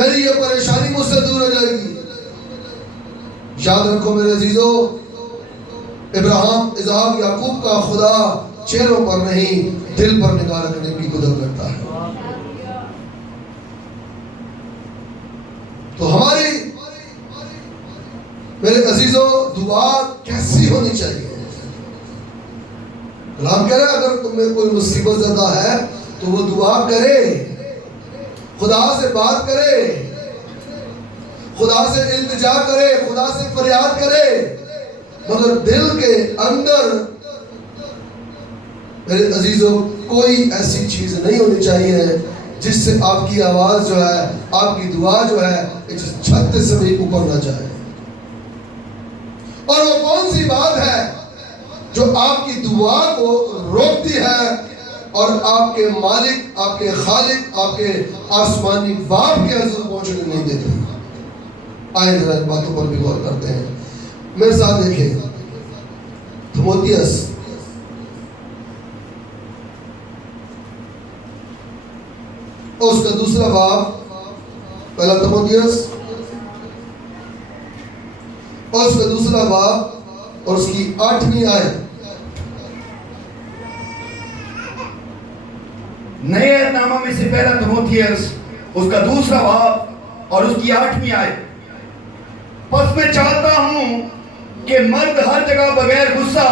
میری یہ پریشانی مجھ سے دور ہو جائے گی۔ یاد رکھو میرے عزیزو، ابراہیم، اسحاق، یعقوب کا خدا چہروں پر نہیں دل پر نگاہ رکھنے کی قدرت رکھتا ہے۔ تو ہماری میرے عزیزو دعا کیسی ہونی چاہیے؟ کلام کہہ رہا ہے اگر تمہیں کوئی مصیبت زدہ ہے تو وہ دعا کرے، خدا سے بات کرے، خدا سے التجا کرے، خدا سے فریاد کرے، مگر دل کے اندر میرے عزیزوں کوئی ایسی چیز نہیں ہونی چاہیے جس سے آپ کی آواز جو ہے، آپ کی دعا جو ہے اس چھت سے بھی اوپر نہ جائے۔ اور وہ کون سی بات ہے جو آپ کی دعا کو روکتی ہے اور آپ کے مالک، آپ کے خالق، آپ کے آسمانی باپ کے حضور پہنچنے نہیں دیتے؟ آئے ذرا ان باتوں پر بھی غور کرتے ہیں۔ میرے ساتھ دیکھیں تیموتھیوس اور اس کا دوسرا باب، پہلا تیموتھیوس اور اس کا دوسرا باب اور اس کی 8ویں آیت۔ نئے عہد نامہ میں سے پہلا تیموتھیوس اس کا دوسرا باب اور اس کی 8ویں آیت۔ پس میں چاہتا ہوں کہ مرد ہر جگہ بغیر غصہ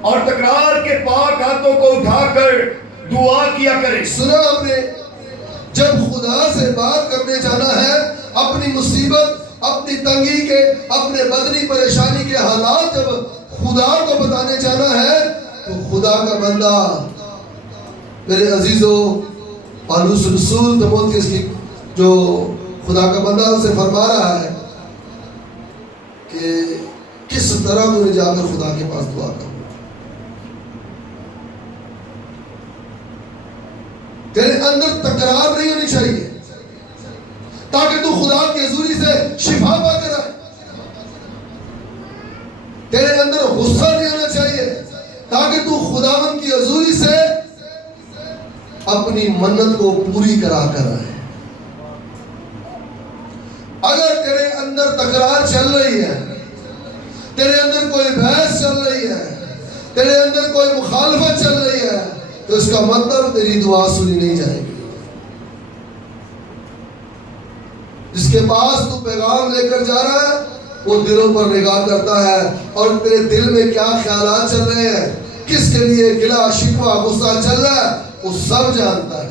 اور تکرار کے پاک ہاتھوں کو اٹھا کر دعا کیا کرے۔ سنا آپ نے، جب خدا سے بات کرنے جانا ہے، اپنی مصیبت، اپنی تنگی کے، اپنے بدنی پریشانی کے حالات جب خدا کو بتانے جانا ہے تو خدا کا بندہ میرے عزیزو پالوس رسول تیموتھیوس کی جو خدا کا بندہ اسے فرما رہا ہے کہ کس طرح تو جا کر خدا کے پاس دعا کروں۔ تیرے اندر تکرار نہیں ہونی چاہیے تاکہ تو خدا کی حضوری سے شفا پا کر آئے۔ تیرے اندر غصہ نہیں ہونا چاہیے تاکہ تو خداوند کی حضوری سے اپنی منت کو پوری کرا کر آئے۔ اگر تیرے اندر تکرار چل رہی ہے، تیرے اندر کوئی بحث چل رہی ہے، تیرے اندر کوئی مخالفت چل رہی ہے، تو اس کا مطلب تیری دعا سنی نہیں جائے گی۔ جس کے پاس تو پیغام لے کر جا رہا ہے وہ دلوں پر نگاہ کرتا ہے اور تیرے دل میں کیا خیالات چل رہے ہیں، کس کے لیے گلہ شکوہ غصہ چل رہا ہے، وہ سب جانتا ہے،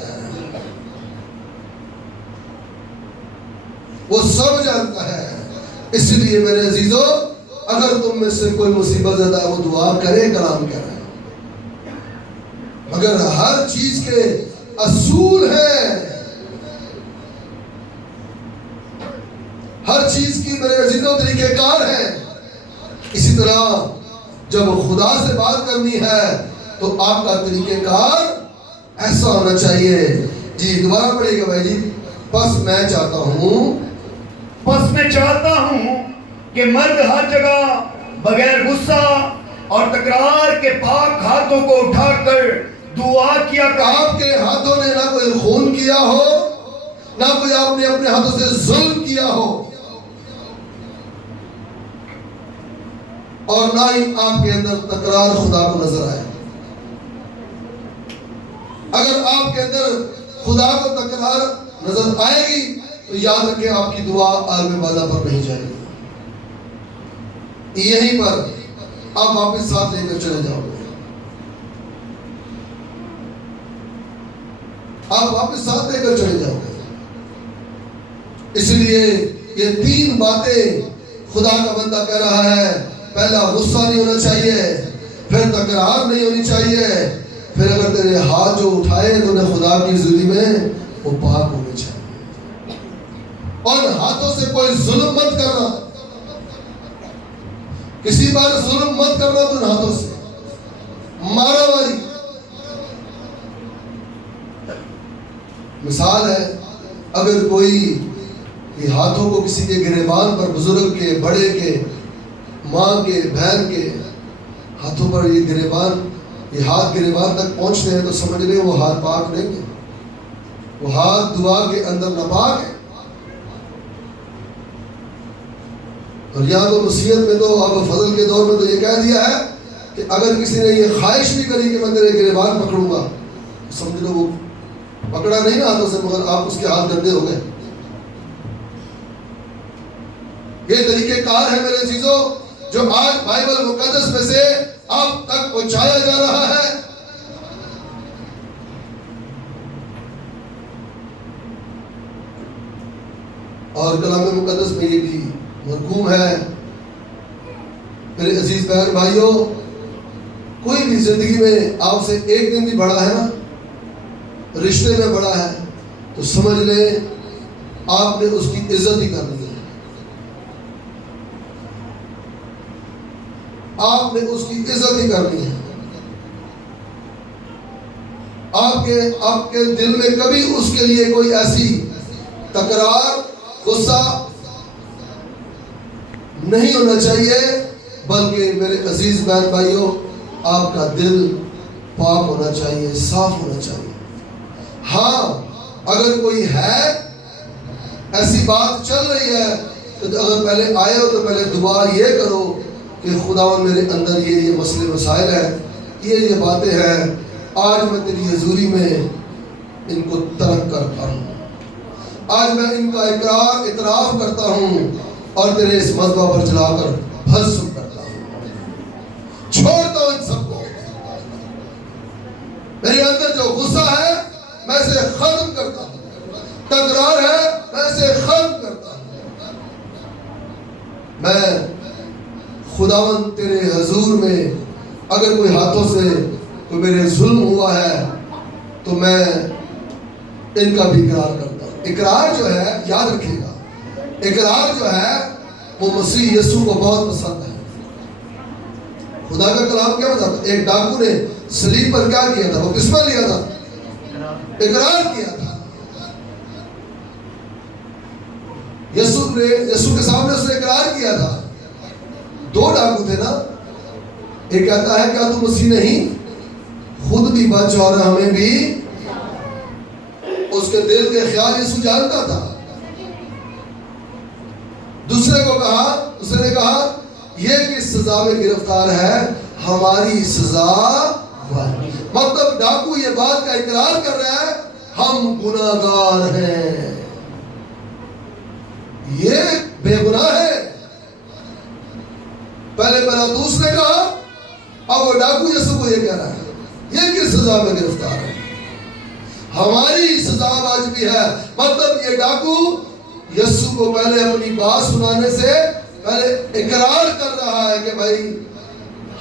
وہ سب جانتا ہے۔ اس لیے میرے عزیزو اگر تم میں سے کوئی مصیبت زدہ ہے وہ دعا کرے، کلام کہہ رہا ہے، مگر ہر چیز کے اصول ہیں، ہر چیز کی میرے عزیزوں طریقہ کار ہے۔ اسی طرح جب خدا سے بات کرنی ہے تو آپ کا طریقہ کار ایسا ہونا چاہیے۔ جی دوبارہ پڑھیے گا بھائی جی۔ پس میں چاہتا ہوں کہ مرد ہر جگہ بغیر غصہ اور تکرار کے پاک ہاتھوں کو اٹھا کر دعا کیا کہ آپ کے ہاتھوں نے نہ کوئی خون کیا ہو، نہ کوئی آپ نے اپنے ہاتھوں سے ظلم کیا ہو، اور نہ ہی آپ کے اندر تکرار خدا کو نظر آئے۔ اگر آپ کے اندر خدا کو تکرار نظر آئے گی تو یاد رکھیں آپ کی دعا عالم بالا پر نہیں جائے گی، یہیں پر آپ واپس ساتھ لے کر چلے جاؤ گے، آپ واپس ساتھ لے کر چلے جاؤ گے۔ اس لیے یہ 3 باتیں خدا کا بندہ کہہ رہا ہے۔ پہلا غصہ نہیں ہونا چاہیے، پھر تکرار نہیں ہونی چاہیے، پھر اگر تیرے ہاتھ جو اٹھائے تو نے خدا کی حضوری میں وہ پاک ہونے چاہیے، اور ہاتھوں سے کوئی ظلم مت کرنا، کسی بار ظلم مت کرنا، تو ان ہاتھوں سے مارا ماری۔ مثال ہے، اگر کوئی ہاتھوں کو کسی کے گریبان پر، بزرگ کے، بڑے کے، ماں کے، بہن کے ہاتھوں پر یہ گریبان، یہ ہاتھ گریبان تک پہنچتے ہیں تو سمجھ لیں وہ ہاتھ پاک نہیں ہے، وہ ہاتھ دعا کے اندر ناپاک ہے۔ اور یہاں تو مسیحیت میں تو اب فضل کے دور میں تو یہ کہہ دیا ہے کہ اگر کسی نے یہ خواہش بھی کری کہ میں تیرے گریبان پکڑوں گا، سمجھ لو وہ پکڑا نہیں نا ہاتھوں سے، مگر آپ اس کے ہاتھ گندے ہو گئے۔ یہ طریقہ کار ہے میرے عزیزوں جو آج بائبل مقدس میں سے آپ تک پہنچایا جا رہا ہے۔ اور کلام مقدس میں یہ بھی مرقوم ہے میرے عزیز بہن بھائیوں، کوئی بھی زندگی میں آپ سے ایک دن بھی بڑا ہے نا، رشتے میں بڑا ہے، تو سمجھ لیں آپ نے اس کی عزت ہی کرنی ہے، آپ نے اس کی عزت ہی کرنی ہے۔ آپ کے دل میں کبھی اس کے لیے کوئی ایسی تکرار، غصہ نہیں ہونا چاہیے، بلکہ میرے عزیز بہن بھائیوں آپ کا دل پاک ہونا چاہیے، صاف ہونا چاہیے۔ ہاں اگر کوئی ہے ایسی بات چل رہی ہے تو اگر پہلے آئے ہو تو پہلے دعا یہ کرو کہ خداوند میرے اندر یہ مسئلے مسائل ہیں، یہ باتیں ہیں، آج میں تیری حضوری میں ان کو ترک کرتا ہوں، آج میں ان کا اقرار اعتراف کرتا ہوں اور تیرے اس مذبح پر جلا کر بھسم کرتا ہوں، چھوڑتا ہوں ان سب کو۔ میرے اندر جو غصہ ہے میں اسے ختم کرتا ہوں، تکرار ہے میں اسے ختم کرتا ہوں۔ میں خداوند تیرے حضور میں اگر کوئی ہاتھوں سے کوئی میرے ظلم ہوا ہے تو میں ان کا بھی اقرار کرتا ہوں۔ اقرار جو ہے یاد رکھیے گا، اقرار جو ہے وہ مسیح یسوع کو بہت پسند ہے۔ خدا کا کلام کیا بتاتا ہے؟ ایک ڈاکو نے صلیب پر کیا کیا تھا؟ وہ کس پر لیا تھا؟ اقرار کیا تھا۔ یسوع کے سامنے اس نے اقرار کیا تھا۔ دو ڈاکو تھے نا، ایک کہتا ہے کیا تو مسیح نہیں؟ خود بھی بچ اور ہمیں بھی۔ اس کے دل کے خیال یسوع جانتا تھا۔ دوسرے کو کہا، اس نے کہا یہ کس سزا میں گرفتار ہے؟ ہماری سزا، مطلب ڈاکو یہ بات کا اقرار کر رہا ہے ہم گناہگار ہیں، یہ بے گناہ ہے۔ پہلے پلاطوس نے کہا، اب وہ ڈاکو یسوع کو یہ کہہ رہا ہے یہ کس سزا میں گرفتار ہے؟ ہماری سزا واجبی ہے۔ مطلب یہ ڈاکو یسوع کو پہلے اپنی بات سنانے سے پہلے اقرار کر رہا ہے کہ بھائی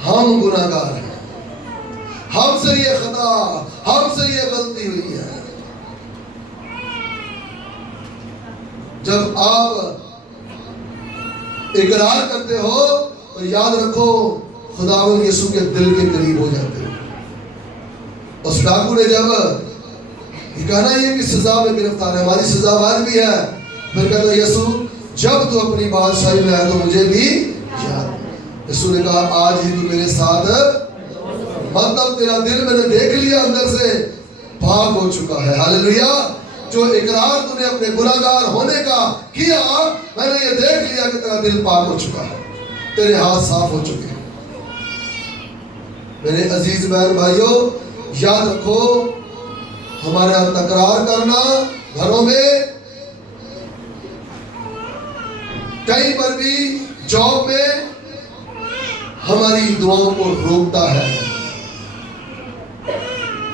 ہم گناہگار ہیں، ہم سے یہ خطا، ہم سے یہ غلطی ہوئی ہے۔ جب آپ اقرار کرتے ہو تو یاد رکھو خداوند یسوع کے دل کے قریب ہو جاتے ہو۔ اس ڈاکو نے جب یہ کہنا یہ کہ سزا میں گرفتار ہے، ہماری سزا واجبی ہے، پھر کہتا یسوع جب تو اپنی بادشاہی میں ہے تو مجھے بھی یاد۔ یسوع نے کہا آج ہی تو میرے ساتھ، مطلب تیرا دل میں نے دیکھ لیا اندر سے پاک ہو چکا ہے۔ ہاللیلویا۔ جو اقرار تو نے اپنے گناہگار ہونے کا کیا، میں نے یہ دیکھ لیا کہ تیرا دل پاک ہو چکا ہے، تیرے ہاتھ صاف ہو چکے ہیں۔ میرے عزیز بہن بھائیوں یاد رکھو ہمارے یہاں تکرار کرنا گھروں میں، کہیں پر بھی جاب میں ہماری دعاؤں کو روکتا ہے۔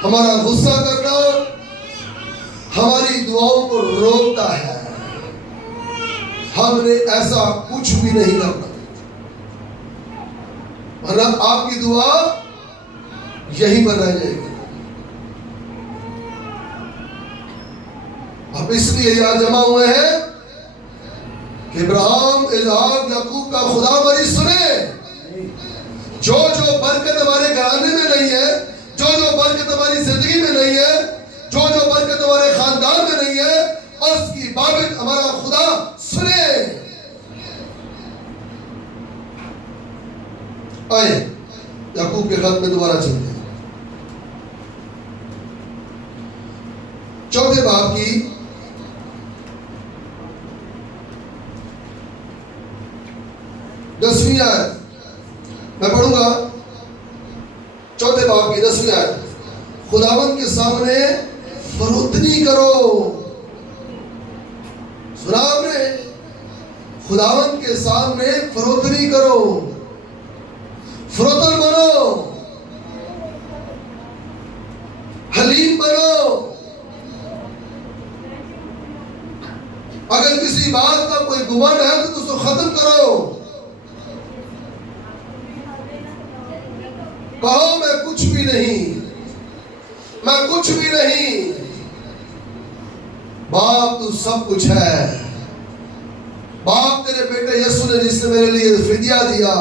ہمارا غصہ کرنا ہماری دعاؤں کو روکتا ہے۔ ہم نے ایسا کچھ بھی نہیں کرنا، ورنہ آپ کی دعا یہیں پر رہ جائے گی۔ اب اس لیے یہاں جمع ہوئے ہیں کہ ابراہیم، اسحاق، یعقوب کا خدا ہماری سنے۔ جو برکت ہمارے گھرانے میں نہیں ہے، جو برکت ہماری زندگی میں نہیں ہے، جو برکت ہمارے خاندان میں نہیں ہے، اس کی بابت ہمارا خدا سنے۔ آئے یعقوب کے خط میں دوبارہ چلتے ہیں، چوتھے باب کی 8 10ویں آیت میں پڑھوں گا، 4 باب کی 10ویں آیت، خداوند کے سامنے فروتنی کرو. سنا آپ نے؟ خداوند کے سامنے فروتنی کرو، فروتن بنو، حلیم بنو. اگر کسی بات کا کوئی گمان ہے تو اس کو ختم کرو. کہو میں کچھ بھی نہیں، میں کچھ بھی نہیں، باپ تو سب کچھ ہے. باپ تیرے بیٹے یسوع نے جس نے میرے لیے فدیہ دیا،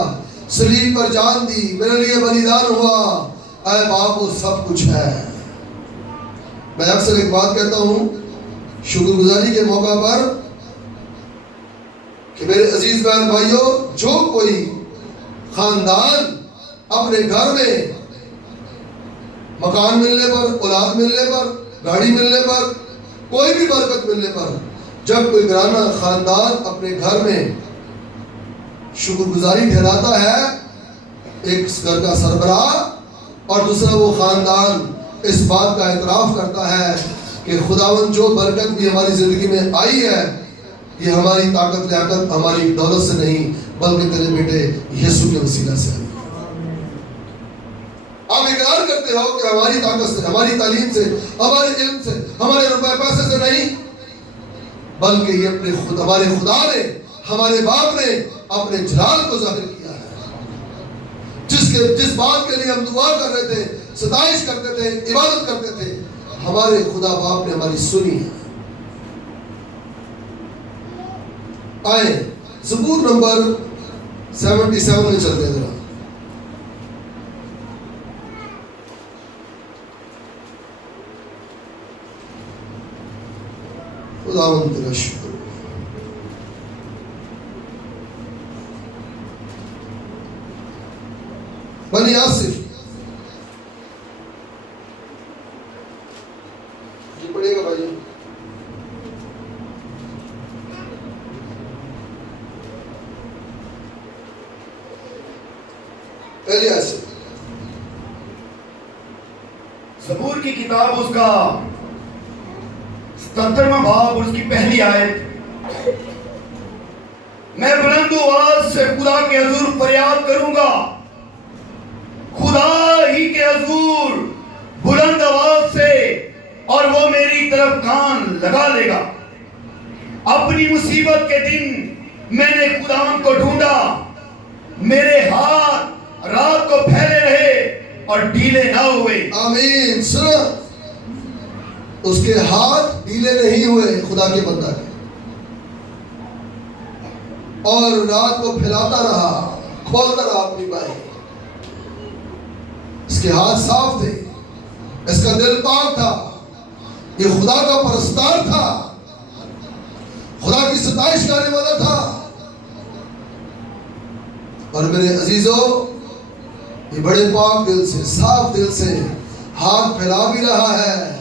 صلیب پر جان دی، میرے لیے بلیدان ہوا، اے باپ وہ سب کچھ ہے. میں اکثر ایک بات کہتا ہوں شکر گزاری کے موقع پر کہ میرے عزیز بہن بھائیوں، جو کوئی خاندان اپنے گھر میں مکان ملنے پر، اولاد ملنے پر، گاڑی ملنے پر، کوئی بھی برکت ملنے پر، جب کوئی گھرانہ خاندان اپنے گھر میں شکر گزاری ٹھہراتا ہے، ایک گھر کا سربراہ اور دوسرا وہ خاندان اس بات کا اعتراف کرتا ہے کہ خداوند جو برکت بھی ہماری زندگی میں آئی ہے، یہ ہماری طاقت لیاقت ہماری دولت سے نہیں بلکہ تیرے بیٹے یسوع کے وسیلہ سے آئی. آپ اقرار کرتے ہو کہ ہماری طاقت سے، ہماری تعلیم سے، ہمارے علم سے، ہمارے روپے پیسے سے نہیں، بلکہ یہ اپنے ہمارے خدا نے، ہمارے باپ نے اپنے جلال کو ظاہر کیا ہے. جس بات کے لیے ہم دعا کر رہے تھے، ستائش کرتے تھے، عبادت کرتے تھے، ہمارے خدا باپ نے ہماری سنی ہے. آئیں زبور نمبر 77 میں چلتے ہیں ذرا. خداوند تیرا شکر. بنی آصف جی پڑھیے گا بھائی. پہلی آیت سے زبور کی کتاب اس کا 77واں باب اور اس کی پہلی آیت، میں بلند آواز سے خدا کے حضور فریاد کروں گا، خدا ہی کے حضور بلند آواز سے، اور وہ میری طرف کان لگا لے گا. اپنی مصیبت کے دن میں نے خداوند کو ڈھونڈا، میرے ہاتھ رات کو پھیلے رہے اور ڈھیلے نہ ہوئے. آمین. سنو، اس کے ہاتھ ڈھیلے نہیں ہوئے خدا کے بندہ کے، اور رات کو پھیلاتا رہا، کھولتا رہا اپنی بائیں. اس کے ہاتھ صاف تھے، اس کا دل پاک تھا، یہ خدا کا پرستار تھا، خدا کی ستائش کرنے والا تھا. اور میرے عزیزوں، یہ بڑے پاک دل سے، صاف دل سے ہاتھ پھیلا بھی رہا ہے،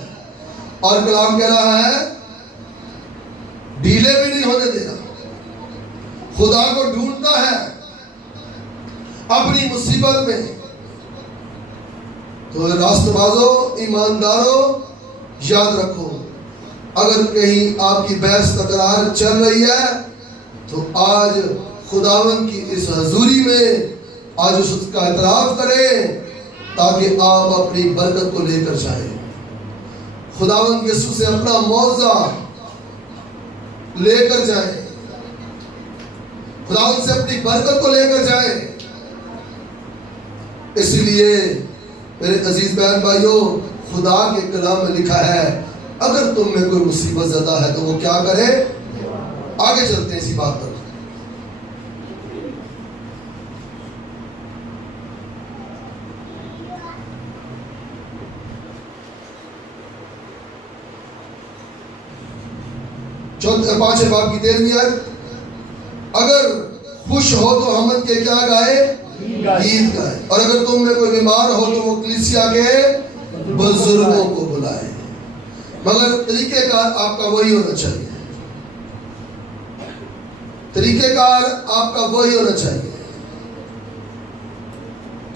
اور کلام کہہ رہا ہے ڈھیلے بھی نہیں ہونے دے رہا. خدا کو ڈھونڈتا ہے اپنی مصیبت میں. تو راست بازوں، ایمانداروں، یاد رکھو، اگر کہیں آپ کی بحث تکرار چل رہی ہے تو آج خداوند کی اس حضوری میں آج اس کا اعتراف کریں تاکہ آپ اپنی برکت کو لے کر جائیں. خداوند یسوع سے اپنا معاوضہ لے کر جائیں، خداوند سے اپنی برکت کو لے کر جائیں. اس لیے میرے عزیز بہن بھائیوں، خدا کے کلام میں لکھا ہے اگر تم میں کوئی مصیبت زدہ ہے تو وہ کیا کرے. آگے چلتے ہیں اسی بات پر. پانچویں باب کی 13ویں آیت، اگر خوش ہو تو حمد کے کیا گائے، گیت گائے، اور اگر تم میں کوئی بیمار ہو تو وہ کلیسیا کے بزرگوں کو بلائے. مگر طریقہ کار آپ کا وہی ہونا چاہیے، طریقہ کار آپ کا وہی ہونا چاہیے.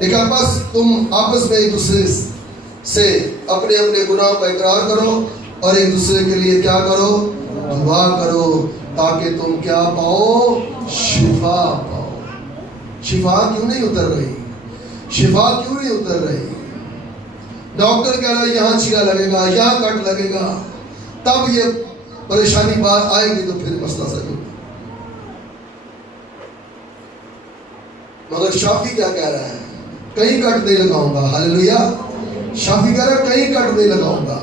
لیکن بس تم آپس میں ایک دوسرے سے اپنے اپنے گناہ کا اقرار کرو اور ایک دوسرے کے لیے کیا کرو؟ دعا کرو، تاکہ تم کیا پاؤ؟ شفا پاؤ۔ شفا کیوں نہیں اتر رہی؟ شفا کیوں نہیں اتر رہی؟ ڈاکٹر کہہ رہا ہے یہاں چیرا لگے گا، یہاں کٹ لگے گا، تب یہ پریشانی بات آئے گی تو پھر مسئلہ صحیح ہوگا۔ مگر شافی کیا کہہ رہا ہے؟ کہیں کٹ نہیں لگاؤں گا۔ ہاللیلویا۔ شافی کہہ رہا ہے کہیں کٹ نہیں لگاؤں گا،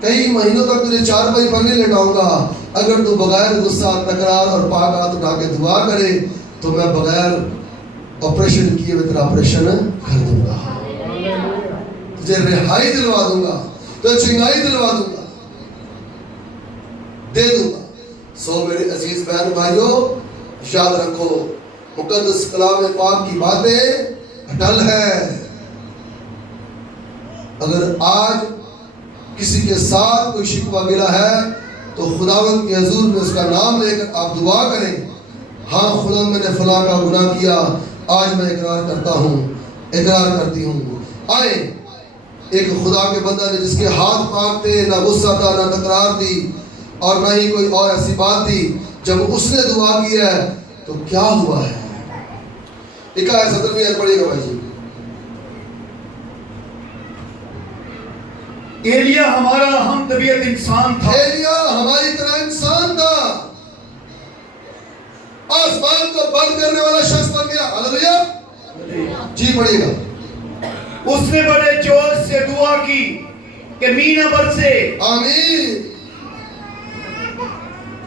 کئی مہینوں تک تجھے چارپائی پر نہیں لٹاؤں گا۔ اگر تو بغیر غصہ، تکرار اور پاک ہاتھ اٹھا کے دعا کرے تو میں بغیر آپریشن کیے ہوئے تیرا آپریشن کر دوں گا، تجھے رہائی دلوا دوں گا، تجھے چنگائی دلوا دوں گا، دے دوں گا۔ سو میرے عزیز بہن بھائیوں، یاد رکھو مقدس کلام پاک کی باتیں اٹل ہے۔ اگر آج کسی کے ساتھ کوئی شکوہ گلا ہے تو خداوند کے حضور میں اس کا نام لے کر آپ دعا کریں، ہاں خدا میں نے فلاں کا گناہ کیا، آج میں اقرار کرتا ہوں، اقرار کرتی ہوں۔ آئے ایک خدا کے بندہ نے جس کے ہاتھ پاک تھے، نہ غصہ تھا، نہ تکرار تھی اور نہ ہی کوئی اور ایسی بات تھی، جب اس نے دعا کی ہے تو کیا ہوا ہے؟ لکھا ہے 17ویں آیت پڑھیے گا بھائی جی۔ ایلیا ہمارا ہم طبیعت انسان تھا، ایلیا ہماری طرح انسان تھا، آسمان کو بند کرنے والا شخص بن گیا۔ ہاللیلویا۔ جی پڑھیے گا۔ اس نے بڑے جوش سے دعا کی کہ مینہ برسے۔ آمین۔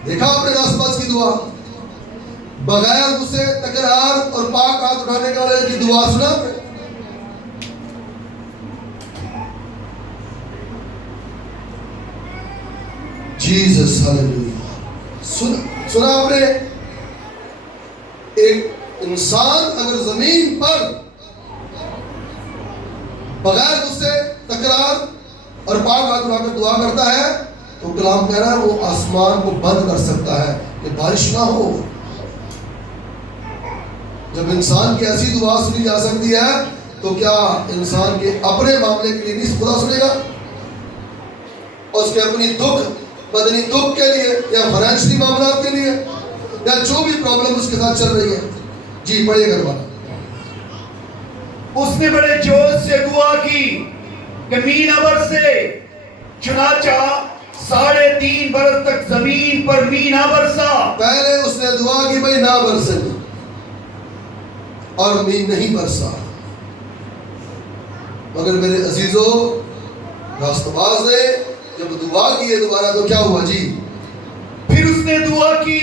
دیکھا آپ نے راست باز کی دعا، بغیر اسے تکرار اور پاک ہاتھ اٹھانے کے والے کی دعا سنا آپ نے؟ جیزس ہاللیلویا۔ سنا آپ نے؟ ایک انسان اگر زمین پر بغیر اس سے تکرار اور پاک ہاتھ اٹھا کر دعا کرتا ہے تو کلام کہہ رہا ہے وہ آسمان کو بند کر سکتا ہے کہ بارش نہ ہو۔ جب انسان کی ایسی دعا سنی جا سکتی ہے تو کیا انسان کے اپنے معاملے کے لیے نہیں خدا سنے گا؟ اور اس کے اپنی دکھ، بدنی دکھ کے لیے یا فائنینشلی معاملات کے لیے یا جو بھی پرابلم اس کے ساتھ چل رہی ہے۔ جی پڑھیے گا دوبارہ۔ اس نے بڑے جوش سے دعا کی کہ مینہ برسے، چنانچہ 3.5 برس تک زمین پر مینہ برسا۔ پہلے اس نے دعا کی بھئی نہ برسے اور مین نہیں برسا، مگر میرے عزیزو راست باز نے جب دعا کی ہے دوبارہ تو کیا ہوا جی؟ پھر اس نے دعا کی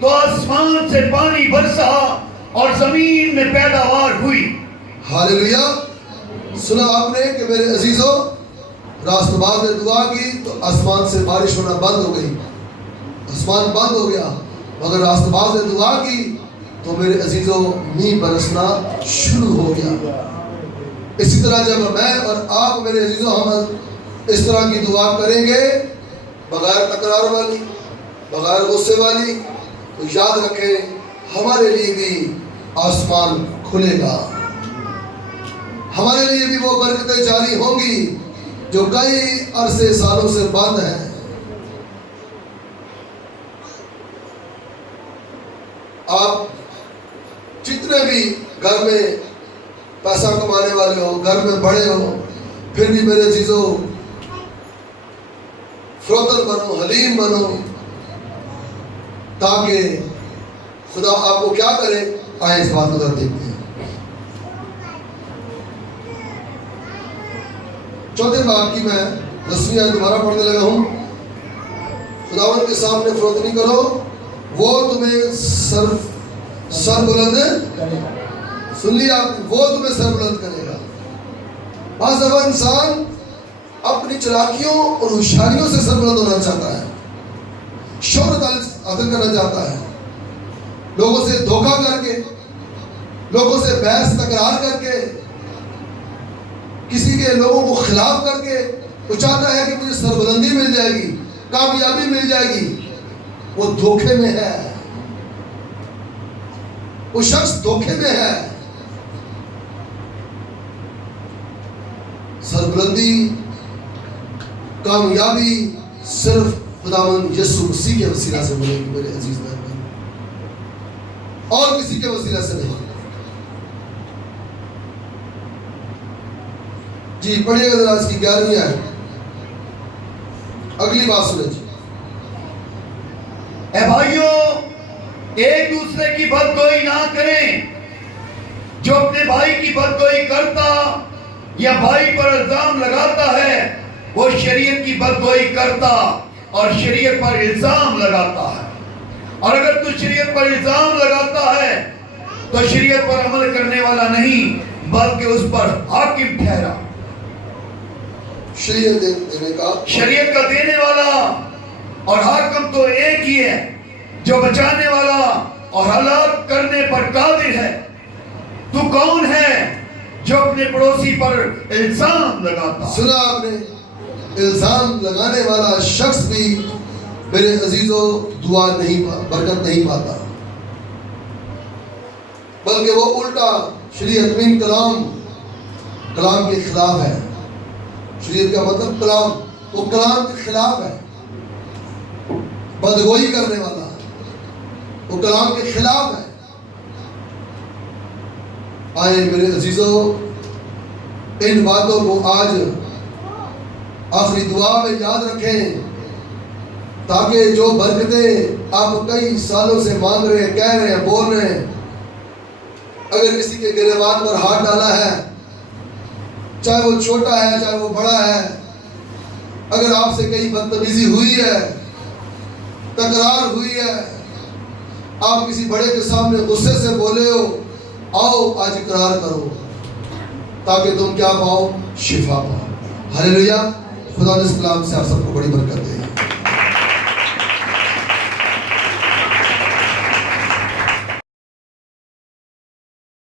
تو آسمان سے پانی برسا اور زمین میں پیداوار ہوئی۔ ہاللیلویا۔ سنا آپ نے کہ میرے عزیزو راست باز نے دعا کی تو آسمان سے بارش ہونا بند ہو گئی، آسمان بند ہو گیا، مگر راست باز نے دعا کی تو میرے عزیزو مینہ برسنا شروع ہو گیا۔ اسی طرح جب میں اور آپ میرے عزیزو ہم اس طرح کی دعا کریں گے بغیر تکرار والی، بغیر غصے والی، تو یاد رکھیں ہمارے لیے بھی آسمان کھلے گا، ہمارے لیے بھی وہ برکتیں جاری ہوں گی جو کئی عرصے سالوں سے بند ہیں۔ آپ جتنے بھی گھر میں پیسہ کمانے والے ہو، گھر میں بڑے ہو، پھر بھی میرے عزیزو فروتن بنو، حلیم بنو، تاکہ خدا آپ کو کیا کرے۔ آئیں اس بات کو ذرا دیکھتے ہیں۔ 4 باب کی میں 10ویں آیت دوبارہ پڑھنے لگا ہوں۔ خداوند کے سامنے فروتنی کرو، وہ تمہیں سر بلند سن لیا، وہ تمہیں سر بلند کرے گا۔ بعض دفعہ انسان اپنی چلاکیوں اور ہوشیاریوں سے سر بلند ہونا چاہتا ہے، شہرت حاصل کرنا چاہتا ہے، لوگوں سے دھوکہ کر کے، لوگوں سے بحث تکرار کر کے، کسی کے لوگوں کو خلاف کر کے وہ چاہتا ہے کہ مجھے سربلندی مل جائے گی، کامیابی مل جائے گی۔ وہ دھوکے میں ہے، وہ شخص دھوکے میں ہے۔ سربلندی، کامیابی صرف خداوند یسوع مسیح کے وسیلہ سے ملے گی میرے عزیز بھائی، اور کسی کے وسیلہ سے نہیں۔ جی پڑھیے گا ذرا اس کی 11ویں آیت، اگلی بات سنیں جی۔ اے بھائیوں، ایک دوسرے کی بدگوئی نہ کریں۔ جو اپنے بھائی کی بدگوئی کرتا یا بھائی پر الزام لگاتا ہے وہ شریعت کی بدگوئی کرتا اور شریعت پر الزام لگاتا ہے۔ اور اگر تو شریعت پر الزام لگاتا ہے تو شریعت پر عمل کرنے والا نہیں بلکہ اس پر حاکم ٹھہرا۔ شریعت کا دینے والا اور حاکم تو ایک ہی ہے، جو بچانے والا اور ہلاک کرنے پر قادر ہے۔ تو کون ہے جو اپنے پڑوسی پر الزام لگاتا؟ سنا آپ نے، الزام لگانے والا شخص بھی میرے عزیزوں دعا نہیں برکت نہیں پاتا، بلکہ وہ الٹا شریعت من کلام کے خلاف ہے۔ شریعت کا مطلب کلام، وہ کلام کے خلاف ہے۔ بدگوئی کرنے والا وہ کلام کے خلاف ہے۔ آئے میرے عزیزوں، ان باتوں کو آج آخری دعا میں یاد رکھیں، تاکہ جو برکتیں آپ کئی سالوں سے مانگ رہے ہیں، کہہ رہے ہیں، بول رہے ہیں، اگر کسی کے گریبان پر ہاتھ ڈالا ہے، چاہے وہ چھوٹا ہے چاہے وہ بڑا ہے، اگر آپ سے کئی بدتمیزی ہوئی ہے، تکرار ہوئی ہے، آپ کسی بڑے کے سامنے غصے سے بولے ہو، آؤ آج اقرار کرو تاکہ تم کیا پاؤ؟ شفا پاؤ۔ ہلیلویا۔ خدا نے اس کلام سے آپ سب کو بڑی برکت دے۔